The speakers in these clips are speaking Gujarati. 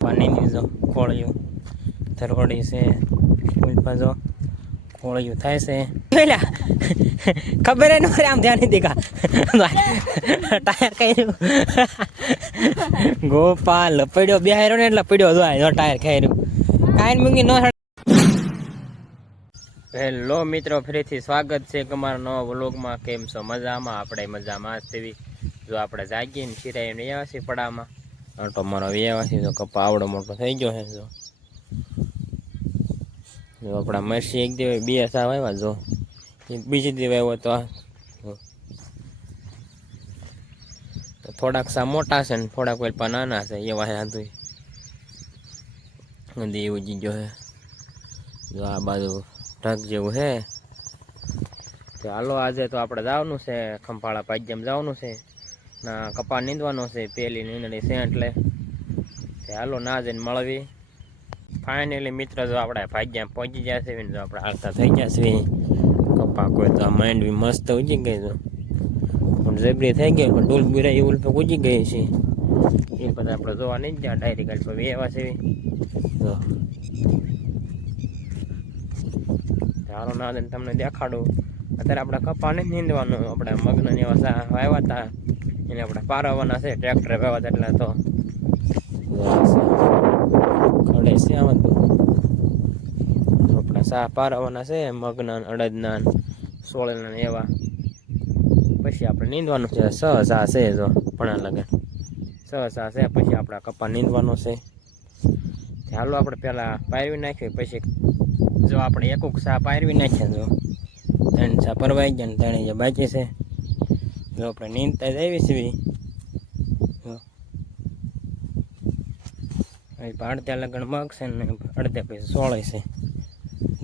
પાણીની જો કોળિયું ધરવડી છે ઉલ્પા જો કોળિયું થાય છે પેલા ખબર ન આમ ધ્યાન નહીં દેખા ટાયર કર્યું ગોપાલ પડ્યો બેહાર્યો ને એટલે પડ્યો જો ટાયર ખાયર્યું કાંઈ મૂકી ન. હેલો મિત્રો, ફરીથી સ્વાગત છે તમારા નવા વ્લોગમાં. કેમ છો? મજામાં? આપણે મજામાં જ તેવી. જો આપણે જાગીને ફિરાઈને આવ્યા છીએ પડામાં. આંટો મારો આવ્યા છીએ. જો કપા આવડો મોટો થઈ ગયો છે. જો આપણા મરસી એક દિવસ બે સાવ આવ્યા. જો બીજી દિવસ આવ્યો તો થોડાક સા મોટા છે ને થોડાક વેલપા નાના છે એવા હે હતું એવું જીજો છે. જો આ બાજુ ઢગ જેવું છે. તો હાલો આજે તો આપણે જવાનું છે ખંભાળા પાજ્યમ જવાનું છે ના કપા નીંદવાનો છે. પેલી નીંદણી છે એટલે હાલો ના જઈને મળવી. ફાઇનલી મિત્ર જો આપણે ભાગ્યામ પહોંચી જશે જો આપણે હાલતા થઈ જશે. કપા કોઈ તો માઇન્ડ બી મસ્ત ઉજી ગઈ જો પણ જબરી થઈ ગઈ પણ ડોલ બિરા એવું તો ઉજી ગઈ છે. એ બધા આપણે જોવા નહીં જ જ્યાં ડાયરી ગાડી પર એવા છે. જો હાલો ના દે તમને દેખાડું. અત્યારે આપણે કપા નહીં નીંદવાનું, આપણે મગન એવા વાવ્યા હતા એને આપણે પારવાના છે. ટ્રેક્ટર વાવ્યા હતા એટલે તો ખડે છે આમાં તો આપણા સા પારવાના છે મગના અડદના સોળના એવા. પછી આપણે નીંદવાનું છે. સા છે જો ભણા લગે સા છે. પછી આપણા કપા નીંદવાનો છે. હાલો આપણે પેલા પારવી નાખ્યું. પછી જો આપણે એકુક સા પારવી નાખ્યા. જો ત્રણ સા પરવાઈ ગયા ને ત્રણે જે બાકી છે જો આપણે નીંદતા જ આવી છીએ. અડધા લગણ મગ છે ને અડધા પછી સોળે છે.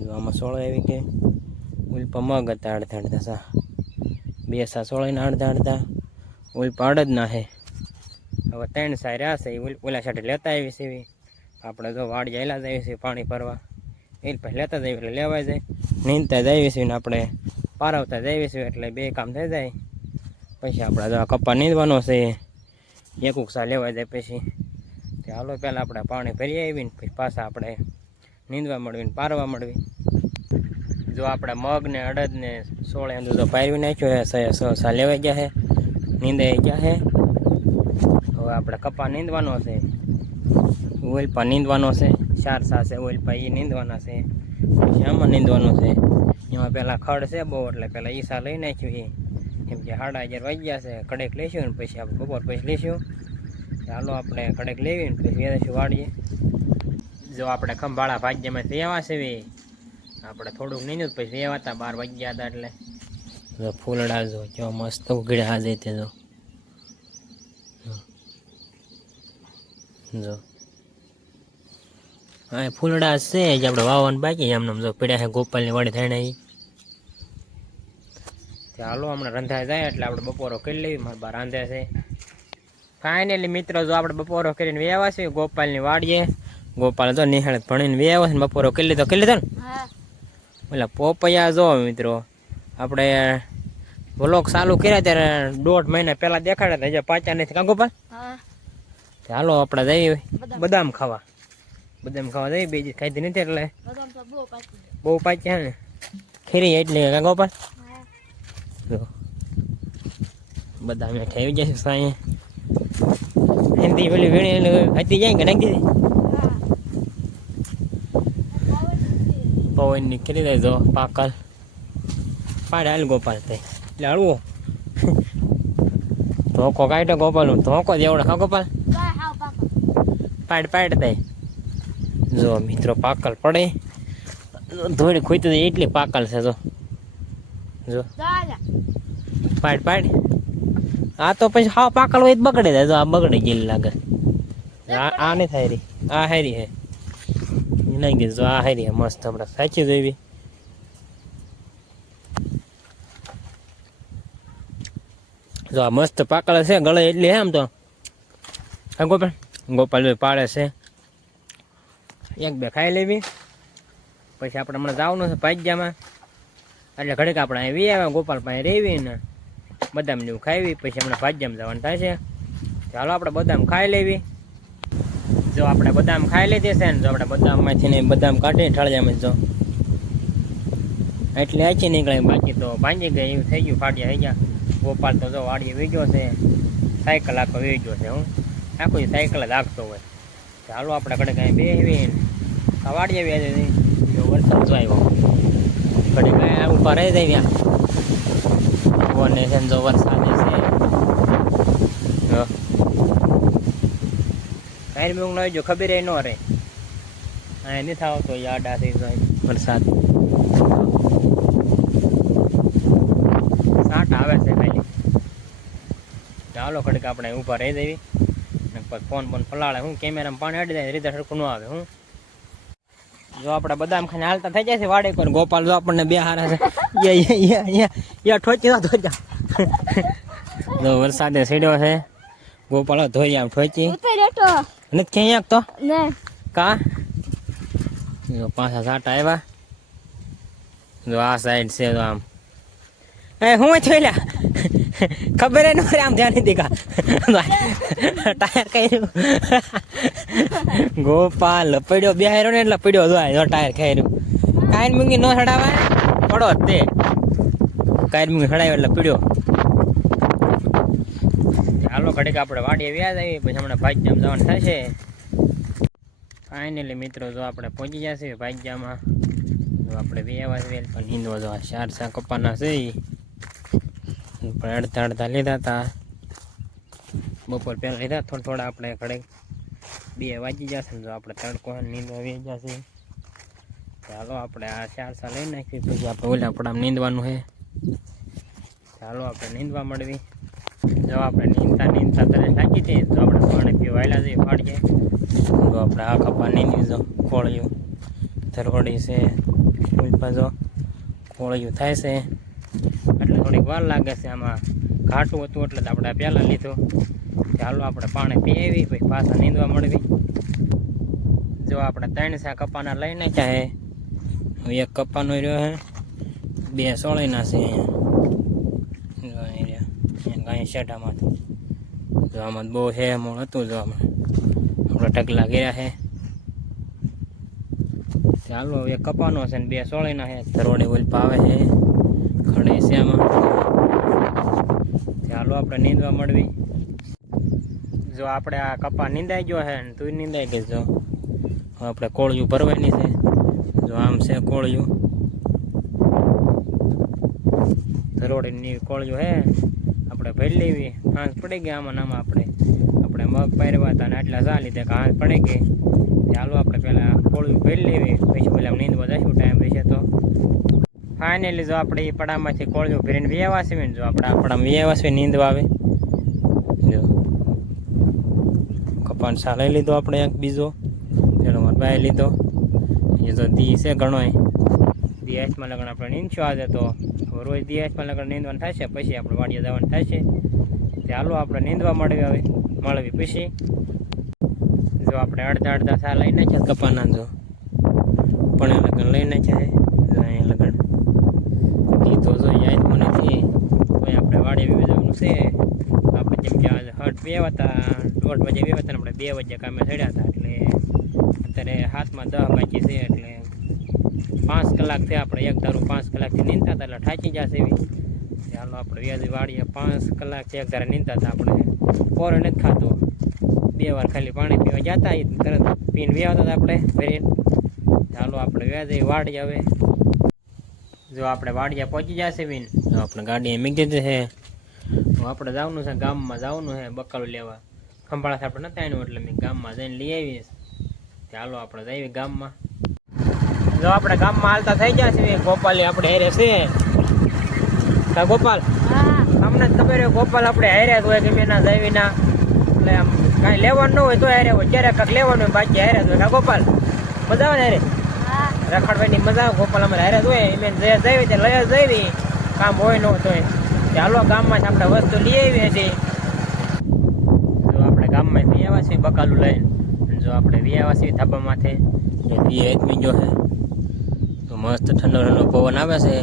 જો આમાં સોળે આવી કે ઉલ્પા મગ હતા અડધા અડધા સા બે સા સોળીને અડધા ઉલ્પા અડદ ના છે. હવે ત્રણ સા રહ્યા છે એ ઓલા સાથે લેતા આવી છે. આપણે જો વાડી આવેલા જ આવી છે પાણી ભરવા. એ પછી લેતા જઈએ એટલે લેવાય જાય. નીંદતા જ આવી છે ને આપણે પારવતા જ આવી છે એટલે બે કામ થઈ જાય. પછી આપણે જો કપા નીંદવાનો છે એકુક સા લેવાય જાય. પછી હાલો પહેલાં આપણે પાણી ભરી આવીને પછી પાછા આપણે નીંદવા મળવીને પારવા મળવી. જો આપણે મગ ને અડદ ને સોળે તો પારવી નાખ્યો છે. સા લેવાઈ ગયા છે, નીંદાઈ ગયા છે. હવે આપણે કપા નીંદવાનો છે. ઓલપા નીંદવાનો છે. 4 સા છે ઓલપા એ નીંદવાના છે. પછી આમાં નીંદવાનું છે. એમાં પહેલાં ખડ છે બહુ એટલે પહેલાં એ સા લઈ નાખ્યું. કેમ કે 11:30 વાગ્યા છે. કડેક લઈશું ને પછી આપણે બપોર પછી લઈશું. ચાલો આપણે કડેક લેવી ને પછી વેદશું વાળીએ. જો આપણે ખંભાળા ભાગ્યમાંથી એવા છે આપણે થોડુંક નીંદ્યું પછી એવા હતા 12 વાગ્યા હતા એટલે જો ફૂલડા જો કેવા મસ્ત ઉઘડ્યા આજે તે જો હા ફૂલડા છે જ આપણે વાવવાનું બાકી એમને જો પીડ્યા છે ગોપાલની વાડી થઈને. ચાલો હમણાં રંધાઈ જાય એટલે આપણે બપોરો કરી લેવી. મારા બા રાંધે છે. ફાઇનલી મિત્રો જો આપણે બપોરો કરીને વેવા છે ગોપાલની વાડીએ. ગોપાલ તો નિહાળ ભણીને વેવા છે. બપોરો કરી લીધો ને ઓલા પોપૈયા જો મિત્રો આપણે વ્લોગ ચાલુ કર્યા ત્યારે 1.5 મહિના પહેલા દેખાડ્યા હતા. પાચ્યા નથી કા ગોપાલ? હાલો આપણે જઈએ બદામ ખાવા. બદામ ખાવા જઈએ. બીજી ખાધી નથી એટલે બહુ પાચ્યા ને ખીરી એટલે કા ગોપાલ? બદામ હેઠ આવી જશે સાંઈ હિન્દી પેલી વીણી હતી જાય કે નાખી દીધી પવન નીકળી જાય. જો પાકલ પાડ હાલ ગોપાલ થાય એટલે હળવો ધોકો કાઢ્યો ગોપાલ ધોકો દેવડો હા ગોપાલ પાડ થાય. જો મિત્રો પાકલ પડે ધોળી ખોઈતી એટલી પાકલ છે. જો પાડ આ તો પછી હા પાકલ હોય બગડે જાય. જો આ બગડે ગયેલી લાગે. આ નહીં થાય રી. આ હારી હે નહીં ગઈ. જો આ હારી હે મસ્ત આપણે સાચી જોઈવી. જો આ મસ્ત પાકળ છે ગળે એટલી હે આમ તો હા ગોપાલ પાડે છે. એક બે ખાઈ લેવી પછી આપણે હમણાં જવાનું છે પાજ્યામાં એટલે ઘડીક આપણે અહીં વી આવ્યા ગોપાલ પાસે રેવી ને બદામ જેવું ખાવી પછી હમણાં ભાજ્યામાં જવાનું થાય છે. ચાલો આપણે બદામ ખાઈ લેવી. જો આપણે બદામ ખાઈ લીધી છે ને, જો આપણે બદામમાંથી ને બદામ કાઢી ઠાળિયામાં જો એટલે આછી નીકળે, બાકી તો ભાંગી ગઈ એવું થઈ ગયું, ફાટ્યા થઈ ગયા. ગોપાલ તો જો વાડીએ વીજ્યો છે, સાયકલ આખો વીજ્યો છે. હું આખું સાયકલ જ હાંકતો હોય. ચાલો આપણે કડે કાંઈ બેવી આ વાડીએ વ્યાજે જો વરસાદ જો આવ્યો, કડે કાંઈ ઉપર રહી જાય ત્યાં જો વરસાદ છે. કાંઈ મૂંગ ન જો ખબર ન રહે, હા નથી આવતો યાડા થઈ જાય વરસાદ. સાટ આવે છે ખાલી. ચાલો કડક આપણે ઊભા રહી જવી, ફોન પલાળે. હું કેમેરામાં પાણી અડી જાય રીતે સરખું ન આવે. હું જો આપણે બદામ ખાને હાલતા થઈ જાય છે વાડે પર. ગોપાલ જો આપણને બે હારા છે, ઠોચી ના ધોઈ જા. જો વરસાદે સીડ્યો છે, ગોપાલ ધોઈ આમ ઠોચી નથી ક્યાંય તો કા. જો પાછા સાટા આવ્યા. જો આ સાઈડ છે તો આમ હું જોઈલા ખબર ન આમ ધ્યાન નથી કા ટાયર કર્યું. ગોપાલ પડ્યો બેહાર્યો ને એટલે પડ્યો જો ટાયર ખાયર્યું. કાંઈ મૂંગી ન હડાવાય પડો તે કાંઈ મૂંગી હડાવ્યો એટલે પડ્યો. ચાલો ઘડીક આપણે વાડીએ વ્યાજ આવી, પછી હમણાં ભાગ્યામાં જવાનું થશે. ફાઇનલી મિત્રો જો આપણે પહોંચી જશે ભાગ્યામાં. જો આપણે વ્યાજ વેલ પણ નીંદવા જો 4 સા કપાના છે, પણ અડધા લીધા હતા બપોર પહેલાં લીધા. થોડા આપણે ઘડીક 2 વાગી જશે ને જો આપણે તડકો નીંદવા વી જશે. ચાલો આપણે આ 4 સા લઈ નાખીએ, પછી આપણે ઓલા પડામાં નીંદવાનું છે. ચાલો આપણે નીંદવા મળવી. જો આપણે નીંદતા તરત નાખી દઈએ તો આપણે પાણી પીવાયેલા જઈએ ફાડીએ. જો આપણે આ કપા નીંદી જો કોળિયું ધરવડી છે, જો કોળિયું થાય છે એટલે થોડીક વાર લાગે છે. આમાં ઘાટું હતું એટલે તો આપણે પહેલાં લીધું. ચાલો આપણે પાણી પી આવી, પછી પાછા નીંદવા મળવી. જો આપણે 3 સા કપાના લઈ નાખ્યા છે. એક કપાનો રહ્યો છે, 2 સોળીના છે અહીંયા શેઢામાંથી. જો આમાં બહુ હે મોણ હતું. જો આપણે ઢગલા ગયા છે. ચાલો એક કપાનો છે ને 2 સોળીના છે. ધરોડી ઉલ્પા આવે છે, ખડે છે આમાં. ચાલો આપણે નીંદવા મળવી. જો આપણે આ કપા નીંદાઈ ગયો છે ને તું નીંદાઈ ગઈ. જો આપણે કોળિયું ભરવાની છે. જો આમ છે કોળિયું, ધરોડીની કોળિયું હે. આપણે ભરી લેવી. હાંસ પડી ગઈ આમાં નામાં. આપણે મગ પારવા હતા ને આટલા ચા લીધા કે હાંસ પડી ગઈ. ચાલો આપણે પહેલાં કોળિયું ભરી લેવી, પછી પેલા નીંદવા જઈશું ટાઈમ રહેશે તો. ફાઇનલી જો આપણે એ પડામાંથી કોળિયું ભરીને વ્યાવા છે ને, જો આપણે આ પડામાં વ્યાવા છે નીંદવા આવે. જો કપાન સા લઈ લીધો આપણે એક બીજો, પેલો મારે બાય લીધો. એ તો દી છે ઘણો દી હાથમાં લગન આપણે નીંદશું આજે. તો રોજ દી હાથમાં લગન નીંદવાનું થશે, પછી આપણે વાડીએ જવાનું થશે. ચાલો આપણે નીંદવા મળવી પછી. જો આપણે અડધા સા લઈ નાખ્યા કપાના. જો પણ એ લગન લઈ નાખ્યા છે અહીંયા લગન દીધો. જો યાદ મને થી કોઈ આપણે વાડીએ જવાનું છે. આપણે જેમ કે આજે હટ વેવાતા 1:30 વાગે વેવાતા ને આપણે 2 વાગ્યા કામે ચડ્યા હતા. એટલે અત્યારે હાથમાં 10 બાકી છે, એટલે 5 કલાક થયા. આપણે એક ધારું 5 કલાકથી નીંદતા હતા એટલે થાકી જશે એવી. ચાલો આપણે વ્યાજી વાડીએ 5 કલાકથી એક ધારે નીંદતા હતા. આપણે પોરો નથી ખાતો, 2 વાર ખાલી પાણી પીવા જતા તરત પીને વ્યાવતા હતા આપણે ભરીને. ચાલો આપણે વ્યાજી વાડી હવે. જો આપણે વાડીએ પહોંચી જશે બીન. જો આપણે ગાડી મૂકી દીધી છે. આપણે જવાનું છે ગામમાં, જવાનું છે બકાલું લેવા. ખંભાળા આપણે નતા આવ્યું એટલે મેં ગામમાં જઈને લઈ આવીશ. ચાલો આપણે જઈએ ગામમાં. જો આપણે ગામમાં હાલતા થઈ ગયા છે. ગોપાલ આપણે હેરે છે. ગોપાલ તમને ખબર હોય ગોપાલ આપણે હેર્યા હોય કે મેં ના જવી ના, એટલે આમ કાંઈ લેવાનું ન હોય તો હેર્યા હોય. ક્યારેક કાંઈક લેવાનું હોય બાકી હેર્યા હોય. ગોપાલ મજા આવે ને હેરે રખડવાની મજા આવે. ગોપાલ અમારે હેરે હોય એમ જઈએ ત્યાં લઈ જઈએ કામ હોય ન હોય. ચાલો ગામમાં આપણે વસ્તુ લઈ આવી હતી. જો આપણે ગામમાં આવ્યા છીએ બકાલું લઈને. જો આપણે આવ્યા છીએ ધાબામાંથી હાથમી ગયો છે. તો મસ્ત ઠંડો ઠંડો પવન આવે છે.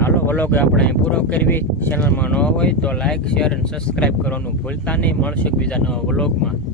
હાલો વ્લોગ આપણે અહીં પૂરો કરવી. ચેનલમાં ન હોય તો લાઇક શેર અને સબસ્ક્રાઈબ કરવાનું ભૂલતા નહીં. મળશું બીજા નવા વ્લોગમાં.